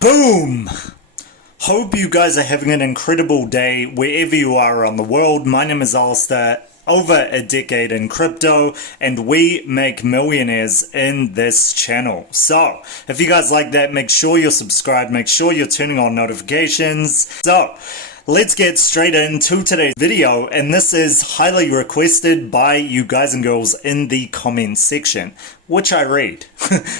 Boom! Hope you guys are having an incredible day wherever you are around the world. My name is Alistar, over a decade in crypto, and we make millionaires in this channel. So, if you guys like that, make sure you're subscribed, make sure you're turning on notifications. So, let's get straight into today's video, and this is highly requested by you guys and girls in the comments section, which I read.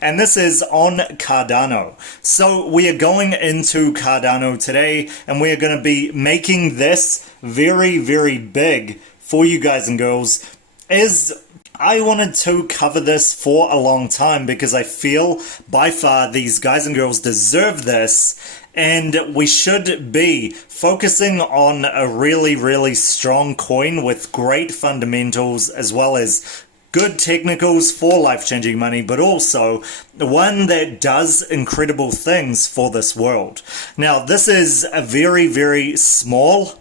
And this is on Cardano. So we are going into Cardano today, and we are going to be making this very, very big for you guys and girls. I wanted to cover this for a long time because I feel by far these guys and girls deserve this, and we should be focusing on a really, really strong coin with great fundamentals as well as good technicals for life-changing money, but also one that does incredible things for this world. Now, this is a very, very small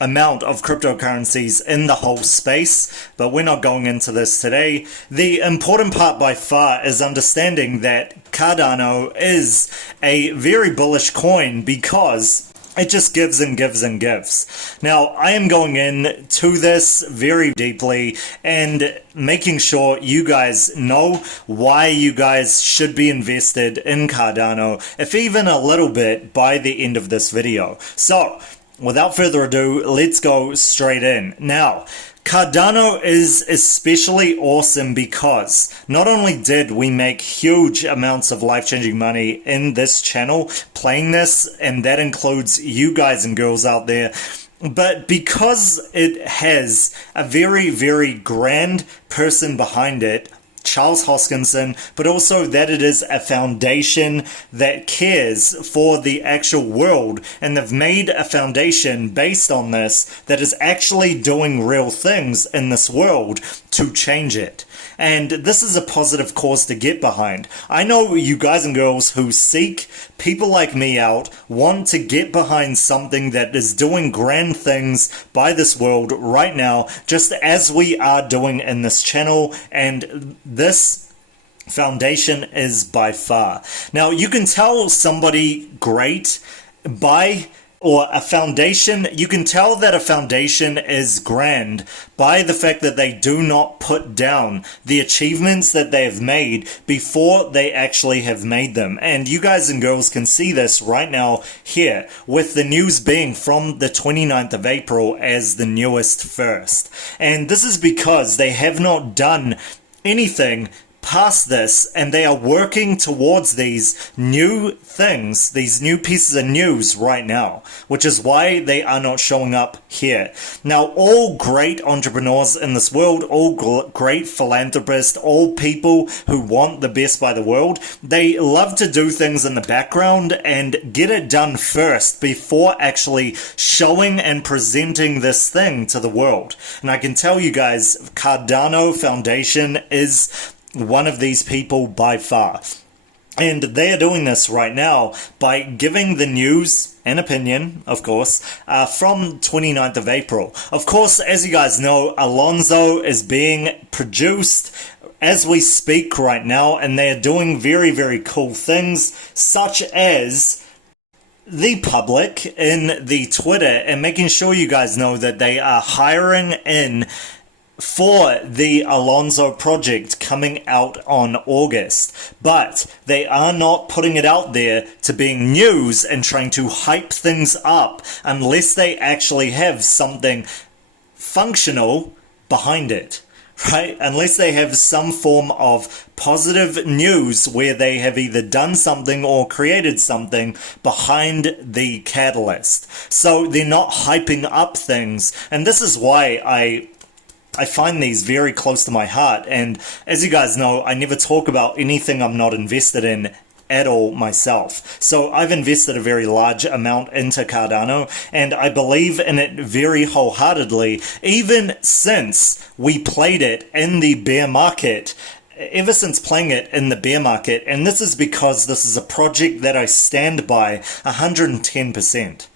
amount of cryptocurrencies in the whole space, but we're not going into this today. The important part by far is understanding that Cardano is a very bullish coin because it just gives and gives and gives. Now, I am going into this very deeply and making sure you guys know why you guys should be invested in Cardano, if even a little bit, by the end of this video. So, without further ado, let's go straight in. Now, Cardano is especially awesome because not only did we make huge amounts of life-changing money in this channel playing this, and that includes you guys and girls out there, but because it has a very, very grand person behind it, Charles Hoskinson, but also that it is a foundation that cares for the actual world, and they've made a foundation based on this that is actually doing real things in this world to change it. And this is a positive cause to get behind. I know you guys and girls who seek people like me out want to get behind something that is doing grand things by this world right now, just as we are doing in this channel, and this foundation is by far. Now, you can tell somebody great or a foundation, you can tell that a foundation is grand by the fact that they do not put down the achievements that they have made before they actually have made them. And you guys and girls can see this right now here, with the news being from the 29th of April as the newest first. And this is because they have not done anything past this, and they are working towards these new things, these new pieces of news right now, which is why they are not showing up here. Now, all great entrepreneurs in this world, all great philanthropists, all people who want the best by the world, they love to do things in the background and get it done first before actually showing and presenting this thing to the world. And I can tell you guys, Cardano Foundation is one of these people by far. And they are doing this right now by giving the news and opinion, of course, from 29th of April. Of course, as you guys know, Alonzo is being produced as we speak right now, and they are doing very, very cool things, such as the public in the Twitter, and making sure you guys know that they are hiring in for the Alonzo project coming out on August, but they are not putting it out there to being news and trying to hype things up unless they actually have something functional behind it, right? Unless they have some form of positive news where they have either done something or created something behind the catalyst. So they're not hyping up things, and this is why I find these very close to my heart. And as you guys know, I never talk about anything I'm not invested in at all myself. So I've invested a very large amount into Cardano, and I believe in it very wholeheartedly, even since we played it in the bear market. Ever since playing it in the bear market, and this is because this is a project that I stand by 110%.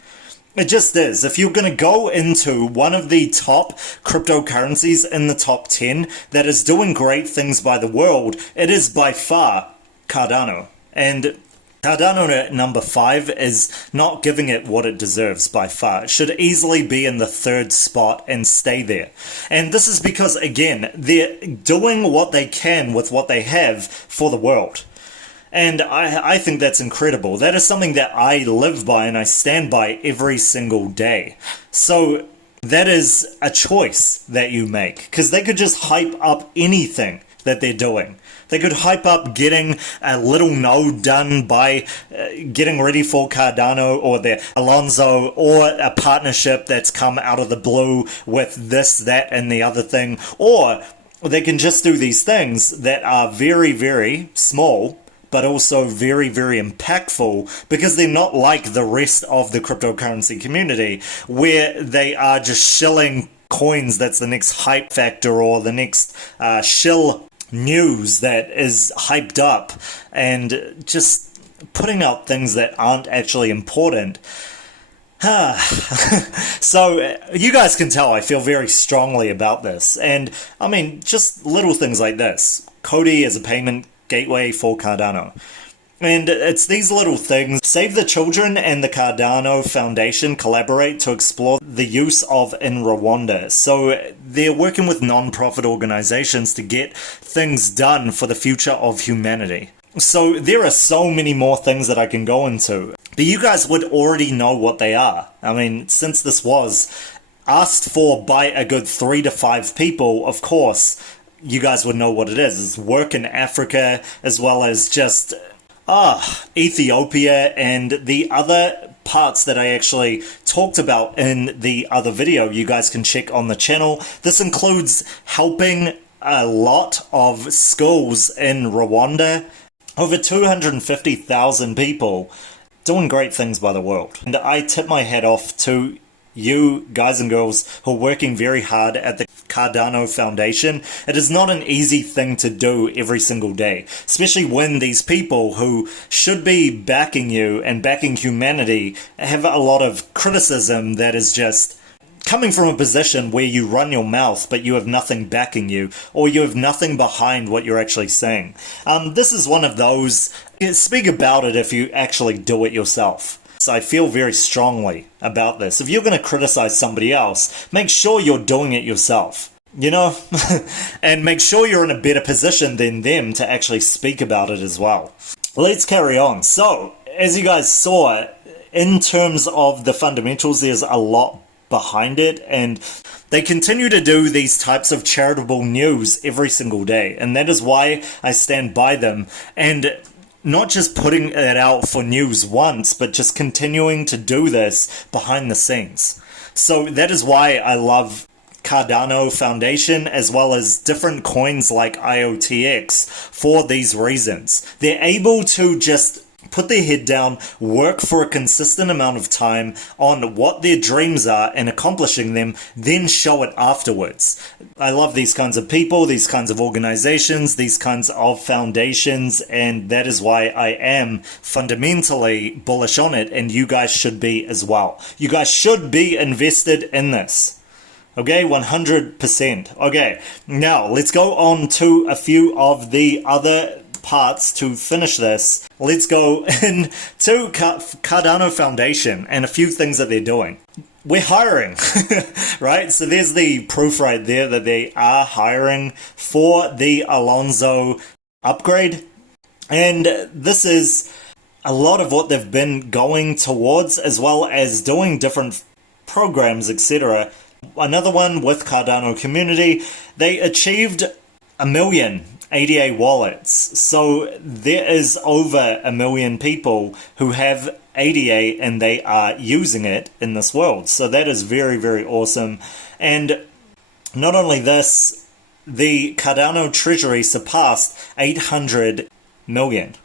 It just is. If you're going to go into one of the top cryptocurrencies in the top 10 that is doing great things by the world, it is by far Cardano. And Cardano at number 5 is not giving it what it deserves by far. It should easily be in the 3rd spot and stay there. And this is because, again, they're doing what they can with what they have for the world. And I think that's incredible. That is something that I live by and I stand by every single day. So that is a choice that you make, because they could just hype up anything that they're doing. They could hype up getting a little node done by getting ready for Cardano or their Alonzo, or a partnership that's come out of the blue with this, that, and the other thing. Or they can just do these things that are very, very small, but also very, very impactful, because they're not like the rest of the cryptocurrency community, where they are just shilling coins that's the next hype factor or the next shill news that is hyped up, and just putting out things that aren't actually important. So you guys can tell I feel very strongly about this. And I mean, just little things like this. Cody is a payment gateway for Cardano. And it's these little things. Save the Children and the Cardano Foundation collaborate to explore the use of in Rwanda. So they're working with non-profit organizations to get things done for the future of humanity. So there are so many more things that I can go into, but you guys would already know what they are. I mean, since this was asked for by a good 3 to 5 people, of course, you guys would know what it is. It's work in Africa, as well as just Ethiopia and the other parts that I actually talked about in the other video. You guys can check on the channel. This includes helping a lot of schools in Rwanda. Over 250,000 people doing great things by the world. And I tip my hat off to you guys and girls who are working very hard at the Cardano Foundation. It is not an easy thing to do every single day, especially when these people who should be backing you and backing humanity have a lot of criticism that is just coming from a position where you run your mouth but you have nothing backing you, or you have nothing behind what you're actually saying. This is one of those, speak about it if you actually do it yourself. So I feel very strongly about this. If you're going to criticize somebody else, make sure you're doing it yourself, you know? And make sure you're in a better position than them to actually speak about it as well. Let's carry on. So, as you guys saw, in terms of the fundamentals, there's a lot behind it, and they continue to do these types of charitable news every single day, and that is why I stand by them. And not just putting it out for news once, but just continuing to do this behind the scenes. So that is why I love Cardano Foundation, as well as different coins like IOTX, for these reasons. They're able to just put their head down, work for a consistent amount of time on what their dreams are and accomplishing them, then show it afterwards. I love these kinds of people, these kinds of organizations, these kinds of foundations, and that is why I am fundamentally bullish on it, and you guys should be as well. You guys should be invested in this. Okay, 100%. Okay, now let's go on to a few of the other parts to finish this. Let's go into Cardano Foundation and a few things that they're doing. We're hiring, right? So there's the proof right there that they are hiring for the Alonzo upgrade. And this is a lot of what they've been going towards, as well as doing different programs, etc. Another one with Cardano community, they achieved 1 million ADA wallets. So there is over 1 million people who have ADA and they are using it in this world. So that is very, very awesome. And not only this, the Cardano treasury surpassed 800 million.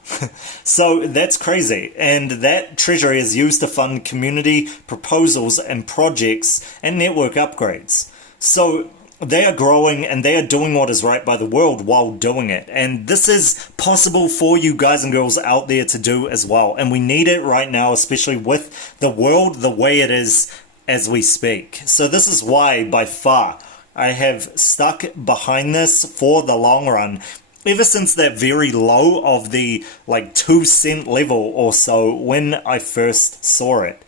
So that's crazy. And that treasury is used to fund community proposals and projects and network upgrades. So they are growing and they are doing what is right by the world while doing it. And this is possible for you guys and girls out there to do as well. And we need it right now, especially with the world the way it is as we speak. So this is why, by far, I have stuck behind this for the long run. ever since that very low of the like 2 cent level or so when I first saw it.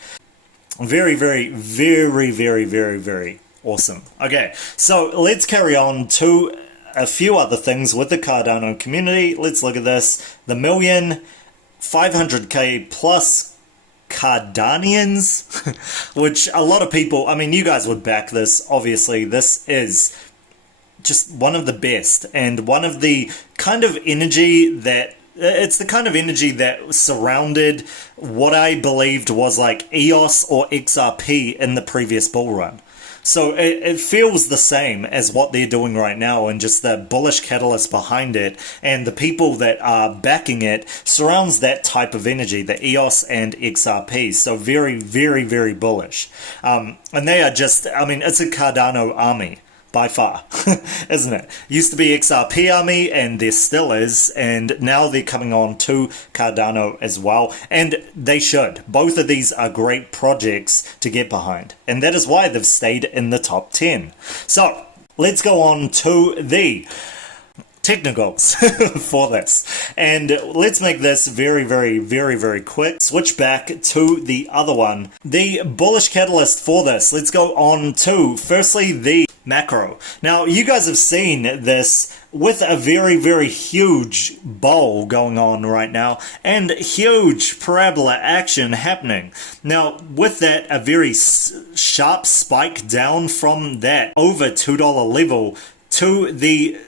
Very, very, very, very, very, very awesome. Okay, so let's carry on to a few other things with the Cardano community. Let's look at this. The 1,500,000 plus Cardanians, which a lot of people, I mean, you guys would back this. Obviously, this is just one of the best and one of the kind of energy that it's the kind of energy that surrounded what I believed was like EOS or XRP in the previous bull run. So it feels the same as what they're doing right now, and just the bullish catalyst behind it and the people that are backing it surrounds that type of energy, the EOS and XRP. So very, very, very bullish. And they are just, I mean, it's a Cardano army. By far, isn't it? Used to be XRP army, and there still is, and now they're coming on to Cardano as well, and they should. Both of these are great projects to get behind, and that is why they've stayed in the top 10. So, let's go on to the technicals for this, and let's make this very, very, very, very quick. Switch back to the other one, the bullish catalyst for this. Let's go on to firstly the macro. Now you guys have seen this with a very, very huge bowl going on right now and huge parabola action happening. Now with that, a very sharp spike down from that over $2 level to the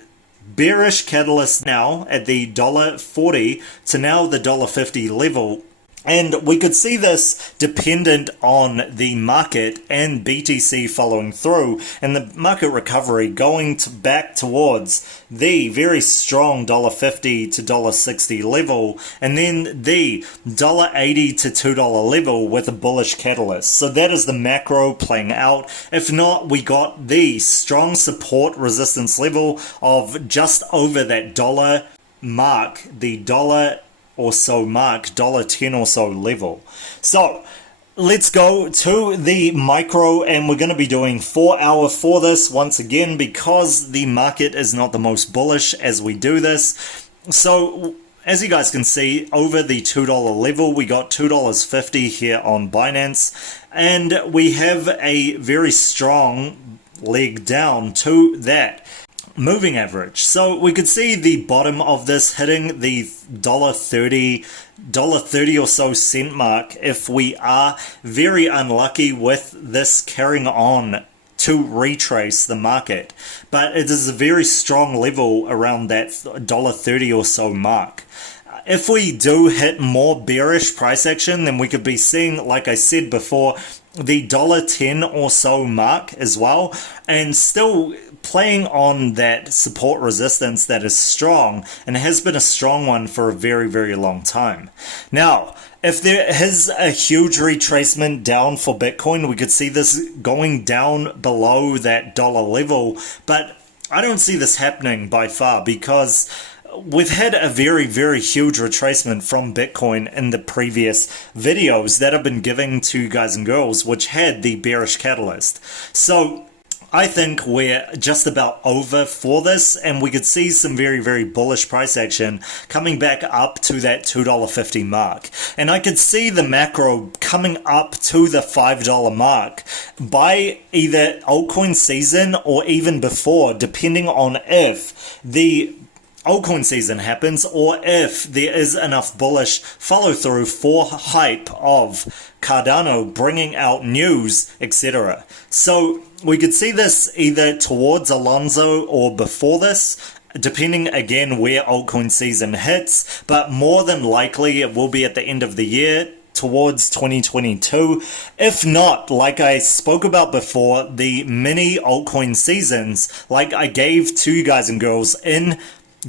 bearish catalyst now at the $1.40 to now the $1.50 level. And we could see this dependent on the market and BTC following through and the market recovery going back towards the very strong $1.50 to $1.60 level, and then the $1.80 to $2 level with a bullish catalyst. So that is the macro playing out. If not, we got the strong support resistance level of just over that dollar mark, the dollar or so mark, $1.10 or so level. So let's go to the micro, and we're going to be doing 4 hour for this once again because the market is not the most bullish as we do this. So as you guys can see, over the $2 level, we got $2.50 here on Binance, and we have a very strong leg down to that moving average. So we could see the bottom of this hitting the $1.30 or so cent mark if we are very unlucky with this carrying on to retrace the market. But it is a very strong level around that $1.30 or so mark. If we do hit more bearish price action, then we could be seeing, like I said before, the $1.10 or so mark as well, and still playing on that support resistance that is strong and has been a strong one for a very, very long time. Now, if there is a huge retracement down for Bitcoin, we could see this going down below that dollar level, but I don't see this happening by far because we've had a very, very huge retracement from Bitcoin in the previous videos that I've been giving to you guys and girls, which had the bearish catalyst. So I think we're just about over for this, and we could see some very, very bullish price action coming back up to that $2.50 mark. And I could see the macro coming up to the $5 mark by either altcoin season or even before, depending on if the altcoin season happens or if there is enough bullish follow through for hype of Cardano bringing out news, etc. So we could see this either towards Alonso or before this, depending again where altcoin season hits, but more than likely it will be at the end of the year towards 2022. If not, like I spoke about before, the mini altcoin seasons like I gave to you guys and girls in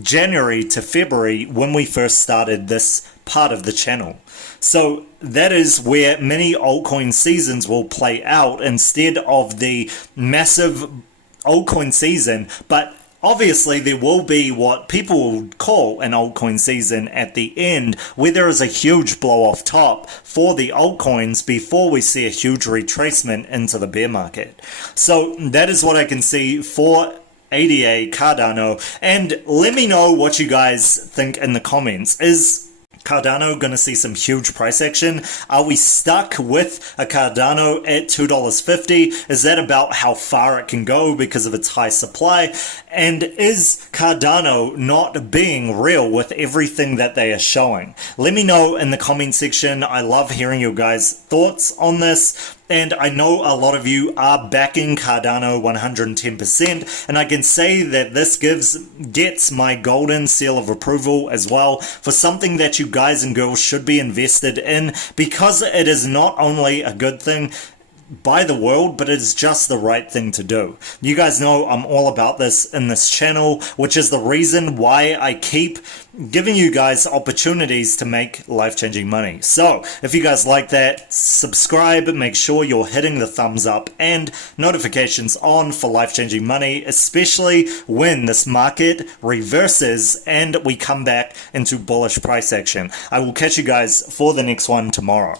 January to February when we first started this part of the channel. So that is where many altcoin seasons will play out instead of the massive altcoin season, but obviously there will be what people would call an altcoin season at the end, where there is a huge blow off top for the altcoins before we see a huge retracement into the bear market. So that is what I can see for ADA Cardano, and let me know what you guys think in the comments. Is Cardano going to see some huge price action? Are we stuck with a Cardano at $2.50? Is that about how far it can go because of its high supply? And is Cardano not being real with everything that they are showing? Let me know in the comment section. I love hearing your guys' thoughts on this. And I know a lot of you are backing Cardano 110%, and I can say that this gets my golden seal of approval as well for something that you guys and girls should be invested in, because it is not only a good thing by the world, but it's just the right thing to do. You guys know I'm all about this in this channel, which is the reason why I keep giving you guys opportunities to make life-changing money. So if you guys like that, subscribe, make sure you're hitting the thumbs up and notifications on for life-changing money, especially when this market reverses and we come back into bullish price action. I will catch you guys for the next one tomorrow.